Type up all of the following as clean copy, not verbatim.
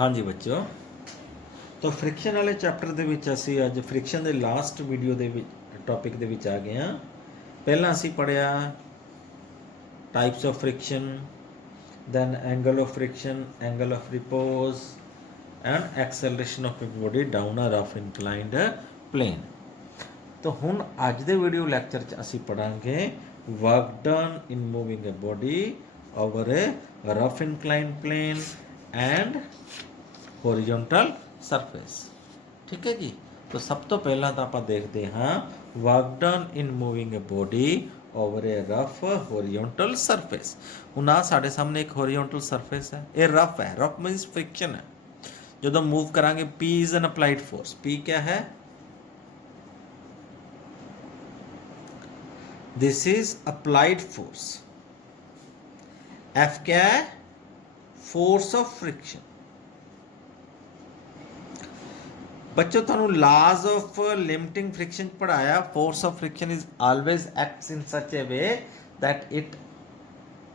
हाँ जी बच्चों, तो फ्रिक्शन वाले चैप्टर ਦੇ ਵਿੱਚ ਅਸੀਂ ਅੱਜ ਫ੍ਰਿਕਸ਼ਨ ਦੇ ਲਾਸਟ ਵੀਡੀਓ ਦੇ ਵਿੱਚ ਟੌਪਿਕ ਦੇ ਵਿੱਚ ਆ ਗਏ ਹਾਂ। ਪਹਿਲਾਂ ਅਸੀਂ ਪੜਿਆ types of friction, then angle of friction, angle of repose and acceleration of a body down a rough inclined plane. तो ਹੁਣ ਅੱਜ ਦੇ ਵੀਡੀਓ ਲੈਕਚਰ 'ਚ ਅਸੀਂ ਪੜਾਂਗੇ work done in moving a body over a rough inclined plane and horizontal surface. ठीक है जी। तो सब तो पहला तो आप देखते हैं work done in moving a body over a rough horizontal surface. हूँ आ साढ़े सामने एक हॉरिजॉन्टल सरफेस है, ये रफ है। रफ मीनस फ्रिक्शन है। जो मूव करांगे P is an applied force. P क्या है? This is applied force. F क्या है? Force of friction. बच्चों थानू लॉज ऑफ लिमिटिंग फ्रिक्शन पढ़ाया। Force of friction is always acts in such a way that it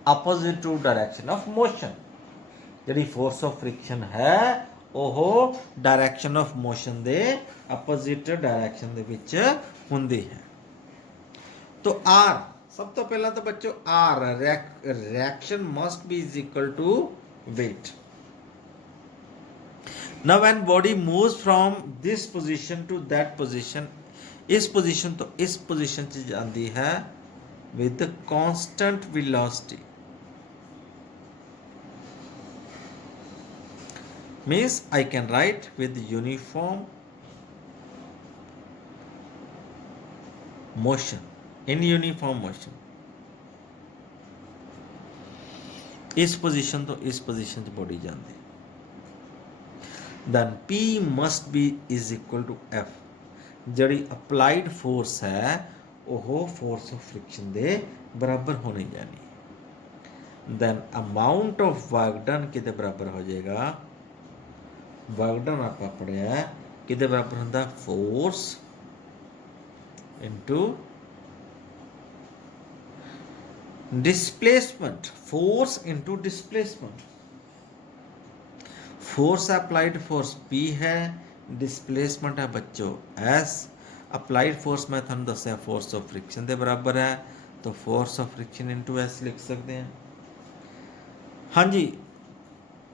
opposite to direction of motion. जी force of friction है वह direction of motion दे opposite direction दे विच हुंदी है। तो आर सब तो पहला तो बच्चों are reaction must be is equal to weight. Now when body moves from this position to that position, इस position तो इस position च जाती है with constant velocity, means I can write with uniform motion, in uniform motion। इस position तो इस position च body जाती है। then P must be is equal to F। जड़ी अप्लाइड फोर्स है वह फोर्स ऑफ फ्रिक्शन दे बराबर होने जानी। then amount of work done किते बराबर हो जाएगा? वर्क डन आप पढ़िया किते बराबर होंदा? Force into displacement. Force into displacement. Force applied force P है, डिस्प्लेसमेंट है बच्चों S। अप्लाइड फोर्स मैं थानू दस्या फोर्स ऑफ फ्रिक्शन के बराबर है, तो force of friction into S लिख सकते हैं। हाँ जी,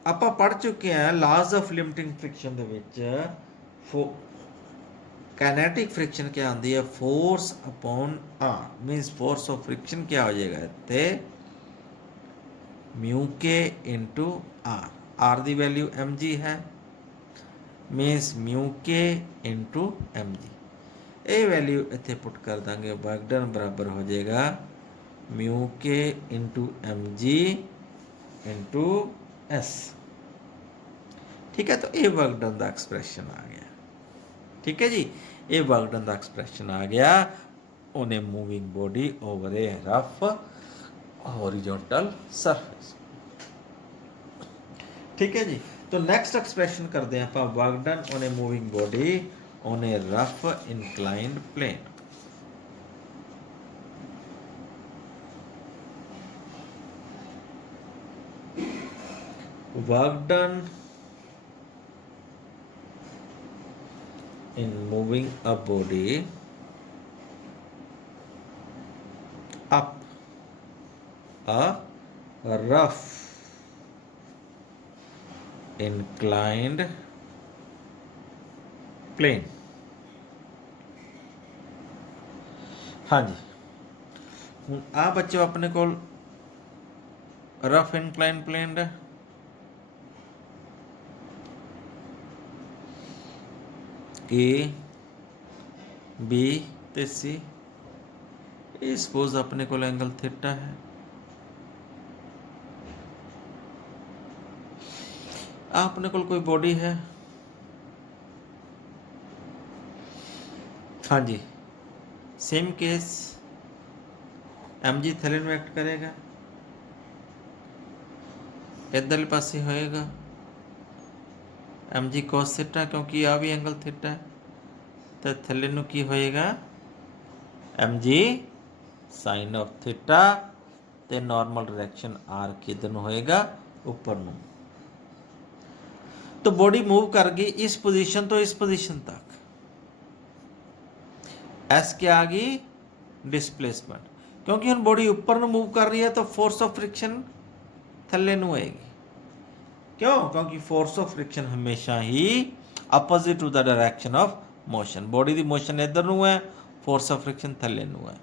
आप पढ़ चुके हैं लॉज ऑफ लिमिटिंग फ्रिक्शन के विच काइनेटिक फ्रिक्शन क्या आती है? Force upon R, means force of friction क्या हो जाएगा इतने? म्यू के इंटू आर। आर की वैल्यू एम जी है, मीनस म्यू के इंटू एम जी। ये वैल्यू इतने पुट कर देंगे, वर्क डन बराबर हो जाएगा म्यू के into M G into S. ठीक है, तो ये वर्क डन का एक्सप्रैशन आ गया। ठीक है जी, ये वर्क डन का एक्सप्रैशन आ गया उन्हें moving body over a rough horizontal surface. ठीक है जी, तो नेक्स्ट एक्सप्रेशन करते हैं आप work done on a moving body on a rough inclined plane. Work done in moving a body up a rough inclined plane। हाँ जी, हूँ आ बच्चों अपने को रफ इनक्लाइन प्लेन है। ए बी ते सी, सपोज अपने को एंगल थीटा है। अपने को कोई बॉडी है, हाँ जी, सेम केस एम जी थैले में एक्ट करेगा, इधरले पासे होएगा एम जी कॉस थीटा, क्योंकि आ भी एंगल थीटा है, तो थैले नूं की होएगा M G sine of theta, तो नॉर्मल डायरेक्शन आर किधर नूं होएगा? ऊपर नूं। तो बॉडी मूव कर गई इस पोजीशन तो इस पोजीशन तक, एस क्या आ गई डिस्प्लेसमेंट, क्योंकि हम बॉडी ऊपर ਨੂੰ मूव कर रही है तो फोर्स ऑफ फ्रिक्शन थल्ले ਨੂੰ आएगी। क्यों? क्योंकि फोर्स ऑफ फ्रिक्शन हमेशा ही opposite to the direction of motion. Body की मोशन इधर ਨੂੰ है, फोर्स ऑफ फ्रिक्शन थल्ले ਨੂੰ है।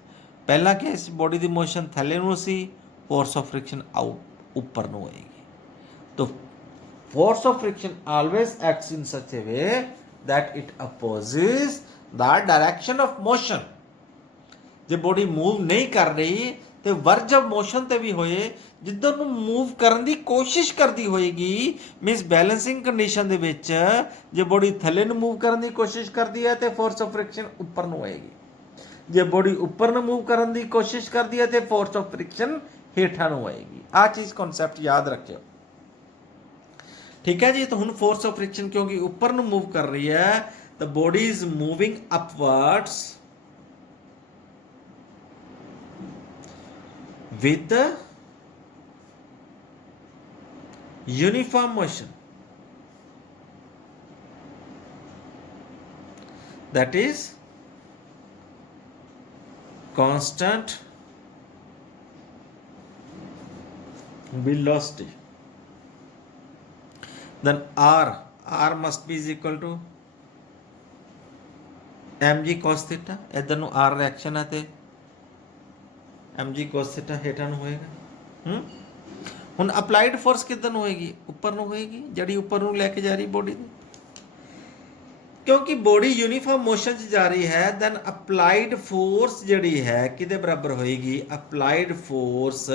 पहला केस बॉडी की मोशन थल्ले ਨੂੰ सी, फोर्स ऑफ फ्रिक्शन ऊपर ਨੂੰ आएगी। तो force of friction always acts in such a way that it opposes the direction of motion। ਜੇ ਬੋਡੀ ਮੂਵ ਨਹੀਂ ਕਰ ਰਹੀ ਤੇ ਵਰਜ ਆਫ ਮੋਸ਼ਨ ਤੇ ਵੀ ਹੋਏ, ਜਿੱਧਰ ਨੂੰ ਮੂਵ ਕਰਨ ਦੀ ਕੋਸ਼ਿਸ਼ ਕਰਦੀ ਹੋਏਗੀ, ਮੀਨਸ ਬੈਲੈਂਸਿੰਗ ਕੰਡੀਸ਼ਨ ਦੇ ਵਿੱਚ ਜੇ ਬੋਡੀ ਥੱਲੇ ਨੂੰ ਮੂਵ ਕਰਨ ਦੀ ਕੋਸ਼ਿਸ਼ ਕਰਦੀ ਹੈ ਤੇ ਫੋਰਸ ਆਫ ਫ੍ਰਿਕਸ਼ਨ ਉੱਪਰ ਨੂੰ ਆਏਗੀ। ਜੇ ਬੋਡੀ ਉੱਪਰ ਨੂੰ ਮੂਵ ਕਰਨ ਦੀ ਕੋਸ਼ਿਸ਼ ਕਰਦੀ ਹੈ ਤੇ ਫੋਰਸ ਆਫ ਫ੍ਰਿਕਸ਼ਨ ਹੇਠਾਂ ਨੂੰ ਆਏਗੀ। ਆਹ ਚੀਜ਼ ਕਨਸੈਪਟ ਯਾਦ ਰੱਖਿਓ, ठीक है जी। तो हम फोर्स ऑफ फ्रिक्शन क्योंकि ऊपर ਨੂੰ मूव कर रही है, the body is moving upwards with uniform motion, that is constant velocity। then r must be is equal to mg cos theta। इधर ਨੂੰ r रिएक्शन है ਤੇ mg cos theta हेठा ਨੂੰ ਹੋਏਗਾ। ਹੁਣ ਅਪਲਾਈਡ ਫੋਰਸ ਕਿੱਧਰ ਨੂੰ ਹੋਏਗੀ? ਉੱਪਰ ਨੂੰ ਹੋਏਗੀ, ਜਿਹੜੀ ਉੱਪਰ ਨੂੰ ਲੈ ਕੇ ਜਾ ਰਹੀ ਬੋਡੀ ਦੀ। ਕਿਉਂਕਿ ਬੋਡੀ ਯੂਨੀਫਾਰਮ ਮੋਸ਼ਨ 'ਚ ਜਾ ਰਹੀ ਹੈ, ਦੈਨ ਅਪਲਾਈਡ ਫੋਰਸ ਜਿਹੜੀ ਹੈ ਕਿਹਦੇ ਬਰਾਬਰ ਹੋਏਗੀ? Applied force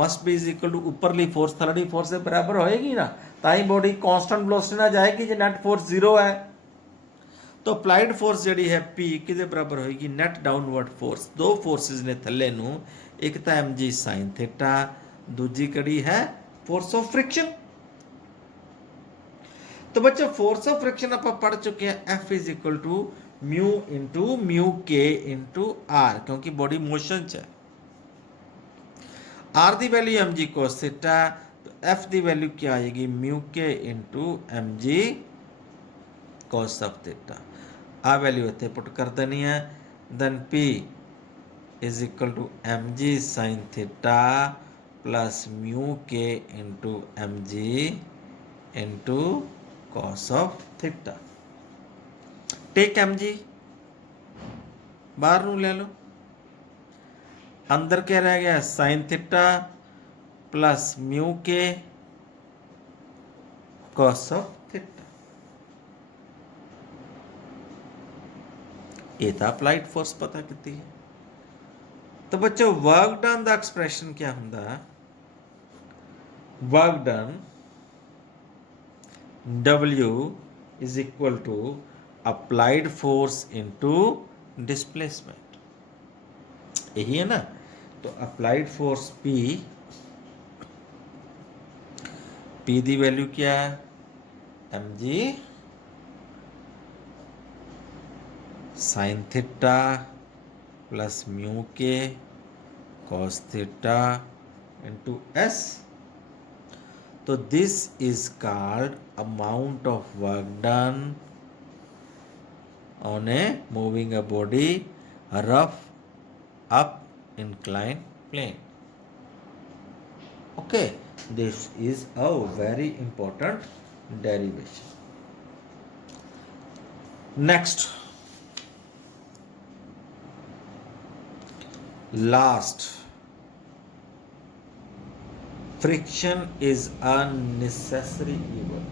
must be is equal to ਉੱਪਰਲੀ ਫੋਰਸ ਥੱਲੜੀ ਫੋਰਸ ਦੇ ਬਰਾਬਰ ਹੋਏਗੀ ਨਾ, ਤਾਂ ਹੀ ਬੋਡੀ ਕਾਂਸਟੈਂਟ ਵੈਲੋਸਿਟੀ ਨਾਲ ਜਾਏਗੀ ਜੇ ਨੈਟ ਫੋਰਸ 0 ਹੈ। तो ਅਪਲਾਈਡ ਫੋਰਸ ਜਿਹੜੀ ਹੈ P ਕਿਹਦੇ ਬਰਾਬਰ ਹੋਏਗੀ? Net downward force. ਦੋ ਫੋਰਸਿਸ ਨੇ ਥੱਲੇ ਨੂੰ, ਇੱਕ ਤਾਂ mg sin ਥੀਟਾ, ਦੂਜੀ ਕਿਹੜੀ ਹੈ? Force of friction. तो बच्चों फोर्स ऑफ फ्रिक्शन आप पढ़ चुके हैं, F is equal to mu into mu के इंटू आर, क्योंकि बॉडी मोशन च है। आर की value M G cos theta, तो एफ की वैल्यू क्या आएगी? म्यू के into M G cos of theta. आ वैल्यू इतने पुट कर देनी है। Then P is equal to M G sine theta plus mu के into M G into cos of theta। Take M G बाहर ਨੂੰ ਲੈ ਲਓ, अंदर क्या रह गया? साइन थीटा प्लस म्यू के cos of थीटा। ये था अप्लाइड फोर्स पता कितनी है। तो बच्चों वर्क डन का एक्सप्रेशन क्या होंगे? Work done W is equal to applied force into displacement, यही है ना। तो applied force P की वैल्यू क्या है? mg sin theta plus mu के cos थीटा इंटू s। तो this is called amount of work done on a moving a body rough up inclined plane। okay, this is a very important derivation। next, last, friction is a necessary evil।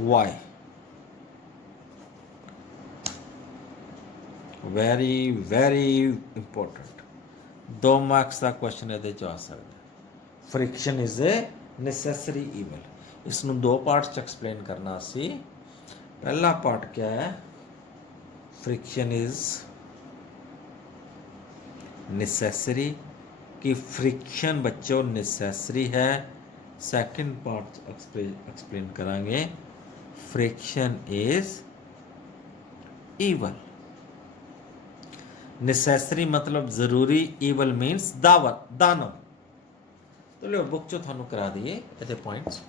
why? very very important। 2 marks का question ਇਹਦੇ ਚ ਆ ਸਕਦਾ। friction is a necessary evil। इसनों 2 parts च explain करना सी। पहला part क्या है? फ्रिक्शन इज नेसेसरी, कि फ्रिक्शन बच्चों नेसेसरी है। सेकंड पार्ट एक्सप्लेन करांगे, फ्रिक्शन इज ईवल। necessary मतलब जरूरी, ईवल मीन्स दानव। तो लो बुक चो थानू करा दिए ये points.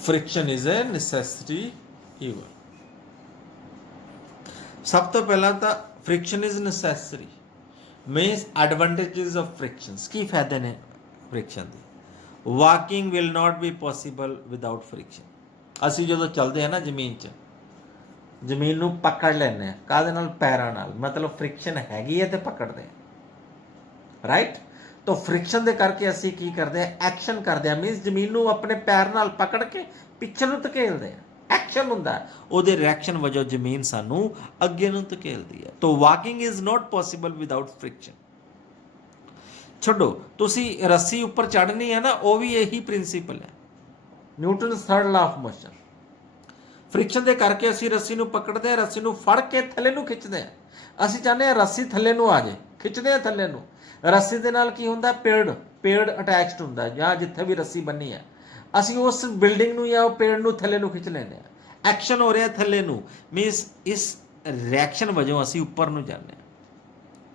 Friction is a necessary evil। सब तो पहला तो friction is necessary means advantages of frictions. की फायदे ने फ्रिक्शन के? Walking will not be possible without friction. ਅਸੀਂ ਜਦੋਂ ਚੱਲਦੇ ਹਾਂ ਨਾ ਜ਼ਮੀਨ 'ਚ, ਜ਼ਮੀਨ ਨੂੰ ਪਕੜ ਲੈਂਦੇ ਆ ਕਾਹਦੇ ਨਾਲ? ਪੈਰਾਂ ਨਾਲ। ਮਤਲਬ ਫ੍ਰਿਕਸ਼ਨ ਹੈਗੀ ਹੈ ਤੇ ਪਕੜਦੇ ਆ, ਰਾਈਟ। ਤਾਂ ਫ੍ਰਿਕਸ਼ਨ ਦੇ ਕਰਕੇ ਅਸੀਂ ਕੀ ਕਰਦੇ ਆ? ਐਕਸ਼ਨ ਕਰਦੇ ਆ, ਮੀਨਸ ਜ਼ਮੀਨ ਨੂੰ ਆਪਣੇ ਪੈਰ ਨਾਲ ਪਕੜ ਕੇ ਪਿੱਛੇ ਨੂੰ ਧਕੇਲਦੇ ਆ। ਐਕਸ਼ਨ ਹੁੰਦਾ, ਉਹਦੇ ਰਿਐਕਸ਼ਨ ਵਜੋਂ ਜ਼ਮੀਨ ਸਾਨੂੰ ਅੱਗੇ ਨੂੰ ਧਕੇਲਦੀ ਹੈ। ਤਾਂ walking is not possible without friction. ਛੱਡੋ, ਤੁਸੀਂ ਰੱਸੀ ਉੱਪਰ ਚੜ੍ਹਨੀ ਹੈ ਨਾ, ਉਹ ਵੀ ਇਹੀ ਪ੍ਰਿੰਸੀਪਲ ਹੈ, Newton's third law of motion. Friction ਦੇ ਕਰਕੇ ਅਸੀਂ ਰੱਸੀ ਨੂੰ ਪਕੜਦੇ ਹਾਂ, ਰੱਸੀ ਨੂੰ ਫੜ ਕੇ ਥੱਲੇ ਨੂੰ ਖਿੱਚਦੇ ਹਾਂ। ਅਸੀਂ ਚਾਹੁੰਦੇ ਹਾਂ ਰੱਸੀ ਥੱਲੇ ਨੂੰ ਆ ਜਾਏ, ਖਿੱਚਦੇ ਹਾਂ ਥੱਲੇ ਨੂੰ। ਰੱਸੀ ਦੇ ਨਾਲ ਕੀ ਹੁੰਦਾ? ਪੇੜ ਅਟੈਚਡ ਹੁੰਦਾ, ਜਾਂ ਜਿੱਥੇ ਵੀ ਰੱਸੀ ਬੰਨੀ ਹੈ ਅਸੀਂ ਉਸ ਬਿਲਡਿੰਗ ਨੂੰ ਜਾਂ ਉਹ ਪੇੜ ਨੂੰ ਥੱਲੇ ਨੂੰ ਖਿੱਚ ਲੈਂਦੇ ਹਾਂ। ਐਕਸ਼ਨ ਹੋ ਰਿਹਾ ਥੱਲੇ ਨੂੰ, ਮੀਨਸ ਇਸ ਰਿਐਕਸ਼ਨ ਵਜੋਂ ਅਸੀਂ ਉੱਪਰ ਨੂੰ ਜਾਂਦੇ ਹਾਂ।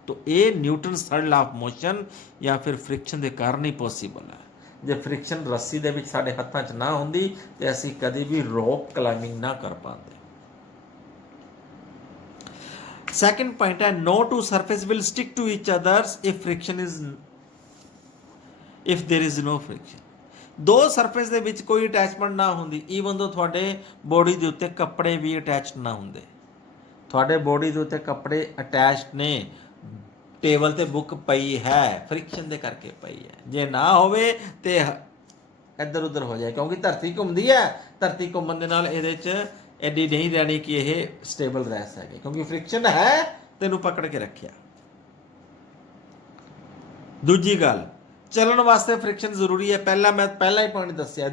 तो ये Newton third La of motion या फिर फ्रिक्शन के कारण ही पॉसीबल है। जे फ्रिक्शन रस्सी दे विच साडे हत्थां च ना हुंदी ते असीं कदी भी रॉक क्लाइंबिंग ना कर पाते। सेकंड पॉइंट है, no two surface will stick to each others if friction is if there is no friction. दो सरफेस दे विच कोई अटैचमेंट ना हुंदी, ईवन दो तुहाडे बॉडी दे उत्ते कपड़े भी अटैच्ड ना हुंदे। तुहाडे बॉडी दे उत्ते कपड़े अटैच्ड ने, टेबल ते बुक पई है, फ्रिक्शन दे करके पई है। जे ना होवे ते इधर उधर हो जाए, क्योंकि धरती घूमती है, धरती घूमन दे नाल इहदे च एडी नहीं रहनी कि यह स्टेबल रह सके, क्योंकि फ्रिक्शन है तेनू पकड़ के रखिया। दूजी गल, चलन वास्ते फ्रिक्शन जरूरी है। मैं पहला ही पॉइंट दसिया।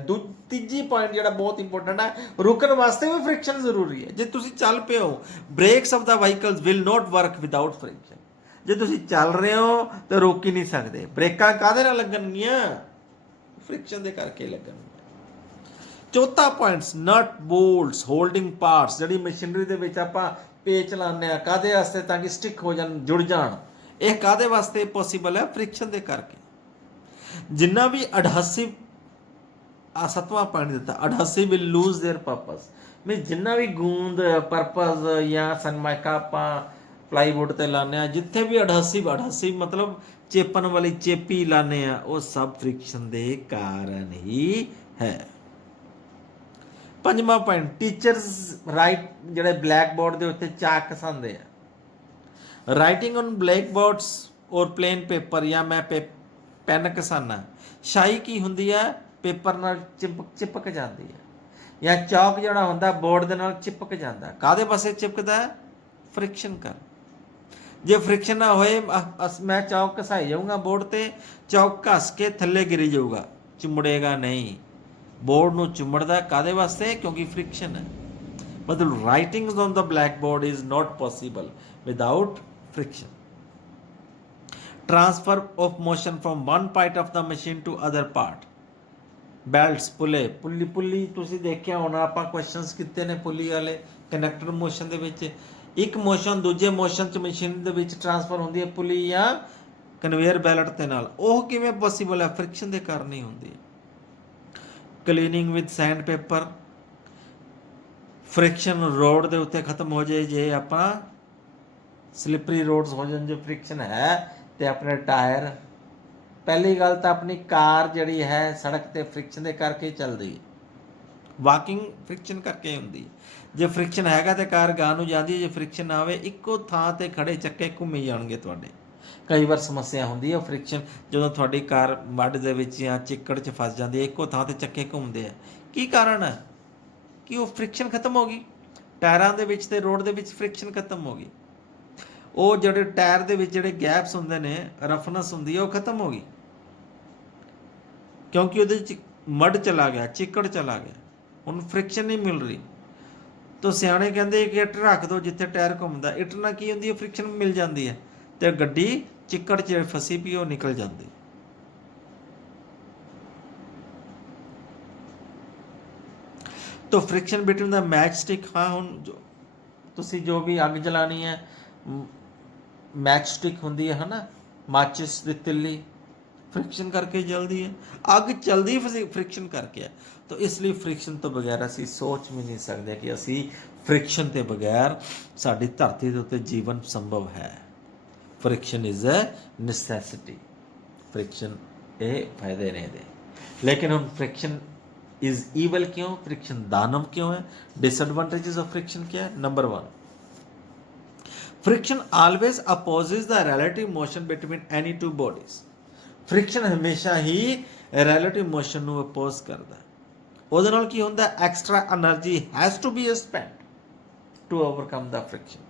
तीजी पॉइंट जो बहुत इंपोर्टेंट है, रुकन वास्ते भी फ्रिक्शन जरूरी है। जे तुसीं चल पे हो, brakes of the vehicles will not work without friction. जे तुसीं चल रहे हो तो रोक ही नहीं सकते। ब्रेकां काहदे नाल लगणगीਆਂ? फ्रिक्शन दे करके लगणगीਆਂ। चौथा points, nut bolts holding parts, जिहड़ी मशीनरी दे विच आपां पेच लाने आ काहदे वास्ते? ताकि स्टिक हो जाण, जुड़ जाण। ਇਹ ਕਾਹਦੇ ਵਾਸਤੇ ਪੋਸੀਬਲ ਹੈ? ਫ੍ਰਿਕਸ਼ਨ ਦੇ ਕਰਕੇ। ਜਿੰਨਾ ਵੀ ਅਡਹੈਸਿਵ, ਆ ਸੱਤਵਾਂ ਪੁਆਇੰਟ ਦਿੱਤਾ, adhesive will lose their purpose. Means ਜਿੰਨਾ ਵੀ ਗੂੰਦ ਪਰਪਸ ਜਾਂ ਸਨਮਾਈਕਾ ਆਪਾਂ ਪਲਾਈਵੁੱਡ ਤੇ ਲਾਉਂਦੇ ਆ, ਜਿੱਥੇ ਵੀ ਅਡਹੈਸਿਵ ਮਤਲਬ ਚੇਪਣ ਵਾਲੀ ਚੇਪੀ ਲਾਉਂਦੇ ਆ, ਉਹ ਸਭ ਫ੍ਰਿਕਸ਼ਨ ਦੇ ਕਾਰਨ ਹੀ ਹੈ। ਪੰਜਵਾਂ ਪੁਆਇੰਟ, ਟੀਚਰਸ ਰਾਈਟ, ਜਿਹੜੇ ਬਲੈਕ ਬੋਰਡ ਦੇ ਉੱਤੇ ਚਾਕ ਘਸਾਉਂਦੇ ਆ। राइटिंग ऑन ब्लैक बोर्ड्स और प्लेन पेपर, या मैं पेन घसाना, शाई की हुंदी है? पेपर नाल चिपक जाती है। या चौक जिहड़ा हुंदा बोर्ड दे नाल चिपक जाता, काहदे पासे चिपकदा है? फ्रिक्शन कर। जे फ्रिक्शन ना होए, मैं चौक घसाई जाऊँगा बोर्ड ते, चौक घस के थल्ले गिरी जाऊगा, चिमड़ेगा नहीं। बोर्ड नूं चिमड़दा काहदे वास्ते? क्योंकि फ्रिक्शन है। मतलब writing on the black board is not possible without friction। transfer of motion from one part of the machine to other part, belts, ਪੁੱਲੀ ਤੁਸੀਂ ਦੇਖਿਆ ਹੋਣਾ, ਆਪਾਂ ਕੁਐਸਚਨਸ ਕੀਤੇ ਨੇ ਪੁੱਲੀ ਵਾਲੇ। ਕਨੈਕਟਰ ਮੋਸ਼ਨ ਦੇ ਵਿੱਚ ਇੱਕ ਮੋਸ਼ਨ ਦੂਜੇ ਮੋਸ਼ਨ ਚ ਮਸ਼ੀਨ ਦੇ ਵਿੱਚ ਟ੍ਰਾਂਸਫਰ ਹੁੰਦੀ ਹੈ ਪੁੱਲੀ ਜਾਂ ਕਨਵੇਅਰ ਬੈਲਟ ਦੇ ਨਾਲ। ਉਹ ਕਿਵੇਂ ਪੋਸੀਬਲ ਹੈ? ਫ੍ਰਿਕਸ਼ਨ ਦੇ ਕਾਰਨ ਹੀ ਹੁੰਦੀ ਹੈ। Cleaning with send paper, friction road ਦੇ ਉੱਤੇ ਖਤਮ ਹੋ ਜਾਏ। ਜੇ ਆਪਾਂ ਸਲਿਪਰੀ ਰੋਡਸ ਹੋ ਜਾਣ, ਜੇ ਫ੍ਰਿਕਸ਼ਨ ਹੈ ਤੇ ਆਪਣੇ ਟਾਇਰ, ਪਹਿਲੀ ਗੱਲ ਤਾਂ ਆਪਣੀ ਕਾਰ ਜਿਹੜੀ ਹੈ ਸੜਕ ਤੇ ਫ੍ਰਿਕਸ਼ਨ ਦੇ ਕਰਕੇ ਚੱਲਦੀ ਹੈ। ਵਾਕਿੰਗ ਫ੍ਰਿਕਸ਼ਨ ਕਰਕੇ ਹੁੰਦੀ ਹੈ। ਜੇ ਫ੍ਰਿਕਸ਼ਨ ਹੈਗਾ ਤੇ ਕਾਰ ਗਾਂ ਨੂੰ ਜਾਂਦੀ ਹੈ, ਜੇ ਫ੍ਰਿਕਸ਼ਨ ਨਾ ਹੋਵੇ ਇੱਕੋ ਥਾਂ ਤੇ ਖੜੇ ਚੱਕੇ ਘੁੰਮੀ ਜਾਣਗੇ ਤੁਹਾਡੇ। ਕਈ ਵਾਰ ਸਮੱਸਿਆ ਹੁੰਦੀ ਹੈ ਫ੍ਰਿਕਸ਼ਨ, ਜਦੋਂ ਤੁਹਾਡੀ ਕਾਰ ਮੱਡ ਦੇ ਵਿੱਚ ਜਾਂ ਚਿੱਕੜ 'ਚ ਫਸ ਜਾਂਦੀ ਹੈ, ਇੱਕੋ ਥਾਂ ਤੇ ਚੱਕੇ ਘੁੰਮਦੇ ਆ। ਕੀ ਕਾਰਨ ਹੈ? ਕਿ ਉਹ ਫ੍ਰਿਕਸ਼ਨ ਖਤਮ ਹੋ ਗਈ, ਟਾਇਰਾਂ ਦੇ ਵਿੱਚ ਤੇ ਰੋਡ ਦੇ ਵਿੱਚ ਫ੍ਰਿਕਸ਼ਨ ਖਤਮ ਹੋ ਗਈ। ਉਹ ਜਿਹੜੇ ਟਾਇਰ ਦੇ ਵਿੱਚ ਜਿਹੜੇ ਗੈਪਸ ਹੁੰਦੇ ਨੇ, ਰਫਨੈਸ ਹੁੰਦੀ ਹੈ, ਉਹ ਖਤਮ ਹੋ ਗਈ, ਕਿਉਂਕਿ ਉਹਦੇ 'ਚ ਮੱਡ ਚਲਾ ਗਿਆ, ਚਿੱਕੜ ਚਲਾ ਗਿਆ, ਹੁਣ ਫ੍ਰਿਕਸ਼ਨ ਨਹੀਂ ਮਿਲ ਰਹੀ। ਤਾਂ ਸਿਆਣੇ ਕਹਿੰਦੇ ਕਿ ਇੱਟ ਰੱਖ ਦਿਓ ਜਿੱਥੇ ਟਾਇਰ ਘੁੰਮਦਾ। ਇੱਟ ਨਾਲ ਕੀ ਹੁੰਦੀ ਹੈ? ਫ੍ਰਿਕਸ਼ਨ ਮਿਲ ਜਾਂਦੀ ਹੈ ਅਤੇ ਗੱਡੀ ਚਿੱਕੜ 'ਚ ਫਸੀ ਪਈ ਉਹ ਨਿਕਲ ਜਾਂਦੀ। तो friction between the match stick, हाँ हुण जो तुसी जो भी अग जलानी है, मैच स्टिक होंदी है ना, माचिस दी तिल्ली, फ्रिक्शन करके जलदी है, अग चलदी फ्रिक्शन करके है। तो इसलिए फ्रिक्शन तो बगैर असी सोच भी नहीं सकते कि असी फ्रिक्शन के बगैर साडी धरती के उत्ते जीवन संभव है। Friction is a necessity. Friction ये फायदे ने दे, लेकिन हम फ्रिक्शन इज ईवल क्यों, फ्रिक्शन दानव क्यों है? डिसएडवांटेजेस ऑफ फ्रिक्शन क्या है? Number 1, friction always opposes the relative motion between any two bodies. Friction हमेशा ही रिलेटिव मोशन ਨੂੰ ਅਪੋਜ਼ ਕਰਦਾ। ਉਹਦੇ ਨਾਲ ਕੀ ਹੁੰਦਾ? Extra energy has to be spent to overcome the friction.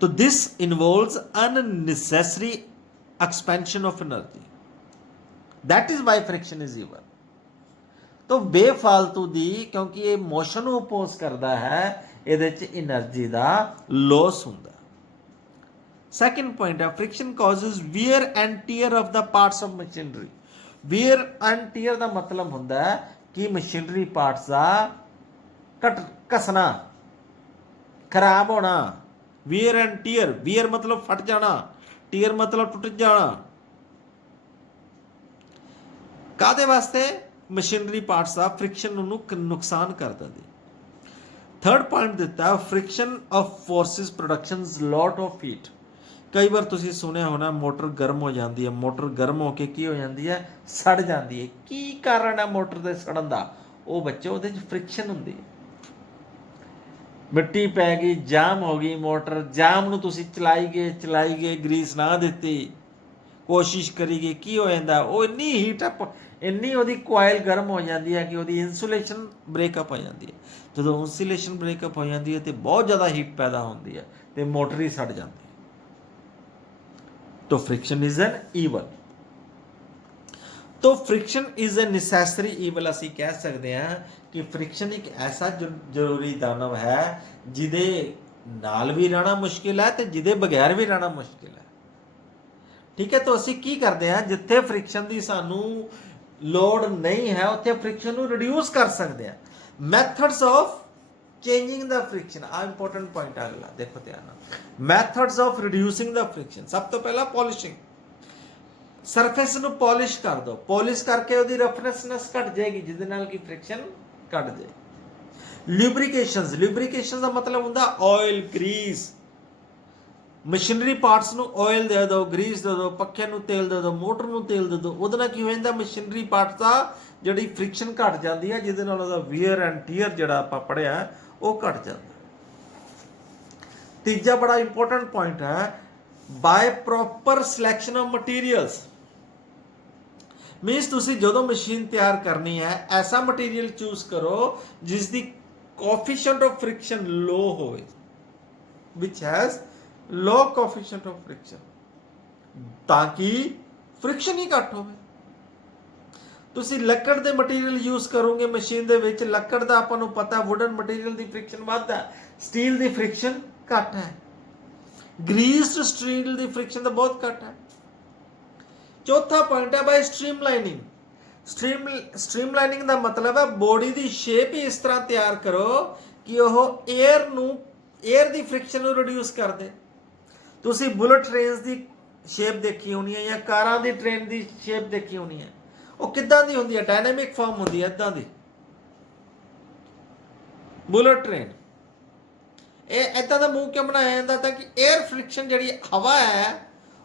तो this involves unnecessary expansion of energy. That is why friction is evil. तो बेफालतू दी, क्योंकि ये मोशन ਨੂੰ ਅਪੋਜ਼ ਕਰਦਾ ਹੈ, ਇਹਦੇ ਚ એનર્ਜੀ ਦਾ ਲੋਸ ਹੁੰਦਾ। Second point है, friction causes wear and tear of the parts of machinery. Wear and tear ਦਾ ਮਤਲਬ ਹੁੰਦਾ ਹੈ ਕਿ ਮਸ਼ੀਨਰੀ ਪਾਰਟਸ ਦਾ ਘਸਣਾ, ਖਰਾਬ ਹੋਣਾ। wear and tear, wear मतलब फट जाना, tear मतलब टुट जाना। कादे वास्ते? मशीनरी पार्ट्स का फ्रिक्शन उन्होंने नुकसान कर दिंदी। थर्ड पॉइंट दिता, friction of forces productions lot of heat. कई बार तुसी सुनिया होना मोटर गर्म हो जाती है, मोटर गर्म होके की हो जाती है? सड़ जाती है। की कारण है मोटर के सड़न का? वो बच्चे उहदे च फ्रिक्शन हुंदी है। मिट्टी पै गई, जाम हो गई मोटर, जाम नूं तुसीं चलाई गए, ग्रीस ना दित्ती, कोशिश करी गई, की हो जाता? वो इन्नी हीट अप, इन्नी वो कोयल गर्म हो जाती है कि वो इंसुलेशन ब्रेकअप हो जाती है। जो इंसुलेशन ब्रेकअप हो जाती है तो बहुत ज़्यादा हीट पैदा होती है तो मोटर ही सड़ जाती है। तो फ्रिक्शन इज एन ईवल। तो friction is a necessary evil. असी कह सकते हैं कि फ्रिक्शन एक ऐसा जरूरी दानव है जिदे नाल भी रहना मुश्किल है तो जिदे बगैर भी रहना मुश्किल है। ठीक है, तो असी की करते हैं, जिथे फ्रिक्शन की सानू लोड़ नहीं है उत्थे फ्रिक्शन नू रिड्यूस कर सकते हैं। Methods of changing the friction, आ इंपॉर्टेंट पॉइंट अगला देखो ध्यान। Methods of reducing the friction, सब तो पहला पॉलिशिंग। सरफेस ਨੂੰ ਪੋਲਿਸ਼ ਕਰ ਦਿਓ, ਪੋਲਿਸ਼ ਕਰਕੇ ਉਹਦੀ ਰਫਨੈਸਨੈਸ ਘਟ ਜਾਏਗੀ, ਜਿਹਦੇ ਨਾਲ ਕਿ ਫ੍ਰਿਕਸ਼ਨ ਘਟ ਜਾਏ। ਲੁਬਰੀਕੇਸ਼ਨਸ ਦਾ ਮਤਲਬ ਹੁੰਦਾ ਆਇਲ, ਗਰੀਸ। ਮਸ਼ੀਨਰੀ ਪਾਰਟਸ ਨੂੰ ਆਇਲ ਦੇ ਦਿਓ, ਗਰੀਸ ਦੇ ਦਿਓ, ਪੱਖੇ ਨੂੰ ਤੇਲ ਦੇ ਦਿਓ, ਮੋਟਰ ਨੂੰ ਤੇਲ ਦੇ ਦਿਓ। ਉਹਦੇ ਨਾਲ ਕੀ ਹੋ ਜਾਂਦਾ? ਮਸ਼ੀਨਰੀ ਪਾਰਟਸ ਦਾ ਜਿਹੜੀ ਫ੍ਰਿਕਸ਼ਨ ਘਟ ਜਾਂਦੀ ਹੈ, ਜਿਹਦੇ ਨਾਲ ਉਹਦਾ ਵੀਅਰ ਐਂਡ ਟੀਅਰ ਜਿਹੜਾ ਆਪਾਂ ਪੜਿਆ ਉਹ ਘਟ ਜਾਂਦਾ। ਤੀਜਾ ਬੜਾ ਇੰਪੋਰਟੈਂਟ ਪੁਆਇੰਟ ਹੈ, ਬਾय ਪ੍ਰੋਪਰ ਸਿਲੈਕਸ਼ਨ ਆਫ ਮਟੀਰੀਅਲਸ। मीनस तुसी जो मशीन तैयार करनी है ऐसा मटीरियल चूज करो जिसकी कोफिशिएंट ऑफ फ्रिक्शन लो हो, which has low coefficient of friction, ताकि फ्रिक्शन ही घट हो। तुसी लकड़ दे मटीरियल यूज करोगे मशीन दे विच, लकड़ दा आपां नूं पता वुडन मटीरियल दी फ्रिक्शन वध है, स्टील दी फ्रिक्शन घट है, ग्रीस्ड स्टील दी फ्रिक्शन तो बहुत घट है। चौथा पॉइंट है बाय स्ट्रीमलाइनिंग। स्ट्रीमलाइनिंग का मतलब है बॉडी की शेप ही इस तरह तैयार करो कि वह एयर की फ्रिक्शन रिड्यूस कर दे। तुसी बुलेट ट्रेन की शेप देखी होनी है या कारां दी ट्रेन की शेप देखी होनी है, वो किदां दी होंदी है? डायनामिक फॉर्म होंदी है इदां दी। बुलेट ट्रेन ये इदां दा मूव क्यों बनाया जाता था कि एयर फ्रिक्शन जी हवा है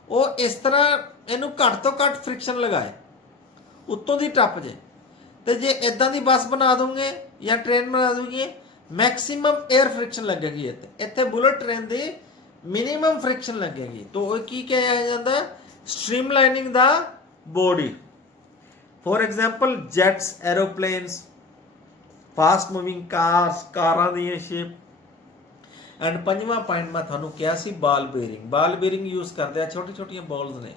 वो इस तरह इनू घट तो घट फ्रिक्शन लगाए, उत्तों की टप जे। तो जे इदां दी बस बना दोगे या ट्रेन बना दोगे, मैक्सीमम एयर फ्रिक्शन लगेगी। इत्थे बुलेट ट्रेन की मिनीमम फ्रिक्शन लगेगी। तो की कहा जाता है? Streamlining the body. For example jets, aeroplanes, fast moving cars, कारां दी शेप। एंड पंजवां पॉइंट मैं थानू कहा सी बाल बेयरिंग। बाल बेयरिंग यूज करते हैं, छोटी छोटी बॉल्स ने,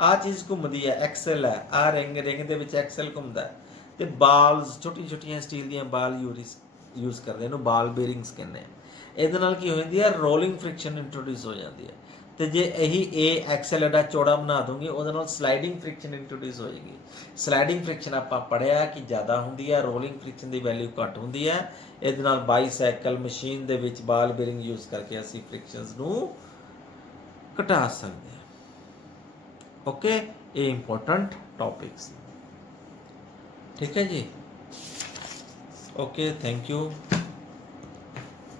आ चीज़ घूमती है, एक्सल है, आ रिंग दे विच एक्सल घूमता है, तो बाल्स छोटी छोटी स्टील दी बाल यूज करते हैं, बाल बेयरिंग्स कहते हैं। ये की हो जाती है? रोलिंग फ्रिक्शन इंट्रोड्यूस हो जाती है। ਤੇ ਜੇ ਇਹੀ ਏ ਐਕਸਲ ਐਡਾ ਚੌੜਾ ਬਣਾ ਦੂੰਗੀ ਉਹਦੇ ਨਾਲ ਸਲਾਈਡਿੰਗ ਫ੍ਰਿਕਸ਼ਨ ਇੰਟਰੋਡਿਊਸ ਹੋ ਜਾਏਗੀ। ਸਲਾਈਡਿੰਗ ਫ੍ਰਿਕਸ਼ਨ ਆਪਾਂ ਪੜਿਆ ਕਿ ਜ਼ਿਆਦਾ ਹੁੰਦੀ ਹੈ, ਰੋਲਿੰਗ ਫ੍ਰਿਕਸ਼ਨ ਦੀ ਵੈਲਿਊ ਘੱਟ ਹੁੰਦੀ ਹੈ। ਇਹਦੇ ਨਾਲ ਬਾਈਸਾਈਕਲ ਮਸ਼ੀਨ ਦੇ ਵਿੱਚ ਬਾਲ ਬੇਰਿੰਗ ਯੂਜ਼ ਕਰਕੇ ਅਸੀਂ ਫ੍ਰਿਕਸ਼ਨਸ ਨੂੰ ਘਟਾ ਸਕਦੇ ਹਾਂ। ਓਕੇ, ਇਹ ਇੰਪੋਰਟੈਂਟ ਟੌਪਿਕਸ। ਠੀਕ ਹੈ ਜੀ। Okay, thank you,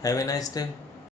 have a nice day.